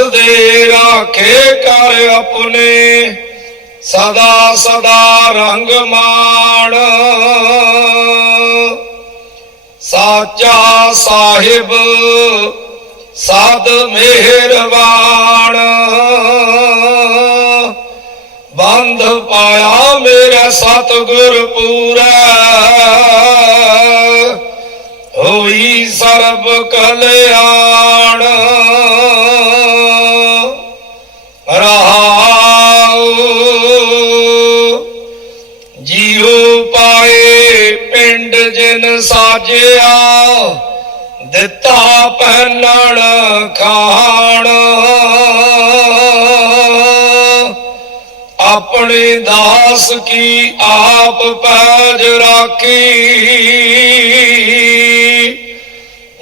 ਦੇ ਰਾਖੇ ਕਰ ਆਪਣੇ। ਸਦਾ ਸਦਾ ਰੰਗ ਮਾਣ। ਸਾਚਾ ਸਾਹਿਬ, ਸਾਧ ਮਿਹਰਬਾਨ। ਬੰਧ ਪਾਇਆ ਮੇਰਾ ਸਤਿਗੁਰ ਪੂਰਾ। ਹੋਈ ਸਰਬ ਕਲਿਆਣ ਸਾਜਿਆ ਦਿੱਤਾ ਪਹਿਨਣ ਖਾਣ। ਆਪਣੇ ਦਾਸ ਕੀ ਆਪ ਪੈਜ ਰਾਖੀ।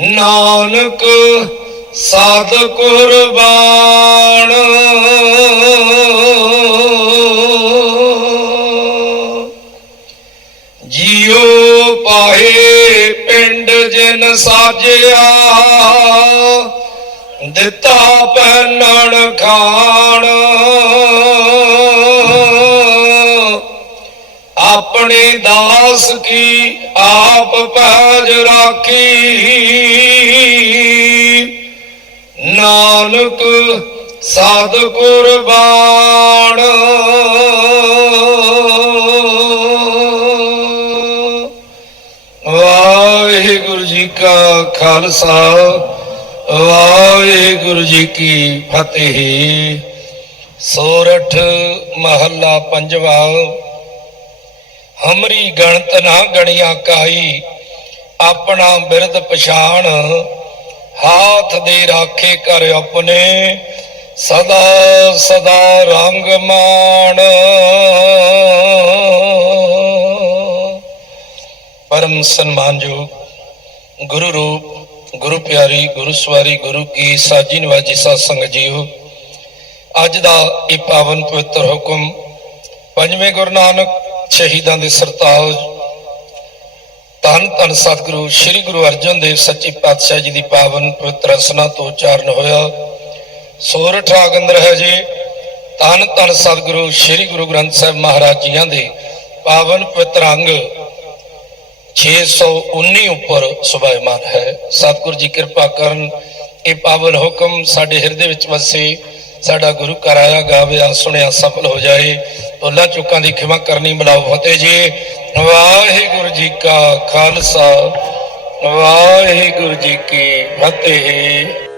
ਨਾਨਕ ਸਾਧ ਕੁਰਬਾਨ। ਸਾਜਿਆ। ਦਿੱਤਾ ਪਹਿਨਣ ਖਾਣ। ਆਪਣੇ ਦਾਸ ਕੀ ਆਪ ਪੈਜ ਰਾਖੀ। ਨਾਨਕ ਸਾਧ ਕੁਰਬਾਨ। ਕਾ ਖਾਲਸਾ, ਵਾਹਿਗੁਰੂ ਜੀ ਕੀ ਫਤਿਹ। ਸੋਰਠ ਮਹੱਲਾ ਪੰਜਵਾ, ਹਮਰੀ ਗਣਤ ਨਾ ਗਣੀਆਂ ਕਾਈ ਆਪਣਾ ਬਿਰਦ ਪਛਾਣ। ਹਾਥ ਦੇ ਰਾਖੇ ਕਰ ਆਪਣੇ, ਸਦਾ ਸਦਾ ਰੰਗ ਮਾਣ। ਪਰਮ ਸਨਮਾਨਯੋਗ ਗੁਰੂ ਰੂਪ, ਗੁਰੂ ਪਿਆਰੀ, ਗੁਰੂ ਸਵਾਰੀ, ਗੁਰੂ ਕੀ ਸਾਜੀ ਨਿਵਾਜੀ ਸਾਧ ਸੰਗਤ ਜੀਓ, ਅੱਜ ਦਾ ਇਹ ਪਾਵਨ ਪਵਿੱਤਰ ਹੁਕਮ ਪੰਜਵੇਂ ਗੁਰੂ ਨਾਨਕ ਸ਼ਹੀਦਾਂ ਦੇ ਸਰਤਾਜ ਧੰਨ ਧੰਨ ਸਤਿਗੁਰੂ ਸ੍ਰੀ ਗੁਰੂ ਅਰਜਨ ਦੇਵ ਸੱਚੇ ਪਾਤਸ਼ਾਹ ਜੀ ਦੀ ਪਾਵਨ ਪਵਿੱਤਰ ਰਸਨਾ ਤੋਂ ਉਚਾਰਨ ਹੋਇਆ। ਸੋਰਠ ਰਾਗ ਅੰਦਰ ਹੈ ਜੀ। ਧੰਨ ਧੰਨ ਸਤਿਗੁਰੂ ਸ੍ਰੀ ਗੁਰੂ ਗ੍ਰੰਥ ਸਾਹਿਬ ਮਹਾਰਾਜ ਜੀਆਂ ਦੇ ਪਾਵਨ ਪਵਿੱਤਰ ਅੰਗ 619 ਉੱਪਰ ਸੁਭਾਇਮਾਨ ਹੈ। ਸਤਿਗੁਰੂ ਜੀ ਕਿਰਪਾ ਕਰਨ, ਇਹ ਪਾਵਨ ਹੁਕਮ ਸਾਡੇ ਹਿਰਦੇ ਵਿੱਚ ਵਸੇ। ਸਾਡਾ ਗੁਰੂ ਕਰਾਇਆ ਗਾਵਿਆ ਸੁਣਿਆ, ਸਫਲ ਹੋ ਜਾਏ। ਭੁੱਲਾਂ ਚੁੱਕਾਂ ਦੀ ਖਿਮਾ ਕਰਨੀ ਬਲਾਉ ਫਤਿਹ ਜੀ। ਵਾਹਿਗੁਰੂ ਜੀ ਕਾ ਖਾਲਸਾ, ਵਾਹਿਗੁਰੂ ਜੀ ਕੀ ਫਤਿਹ।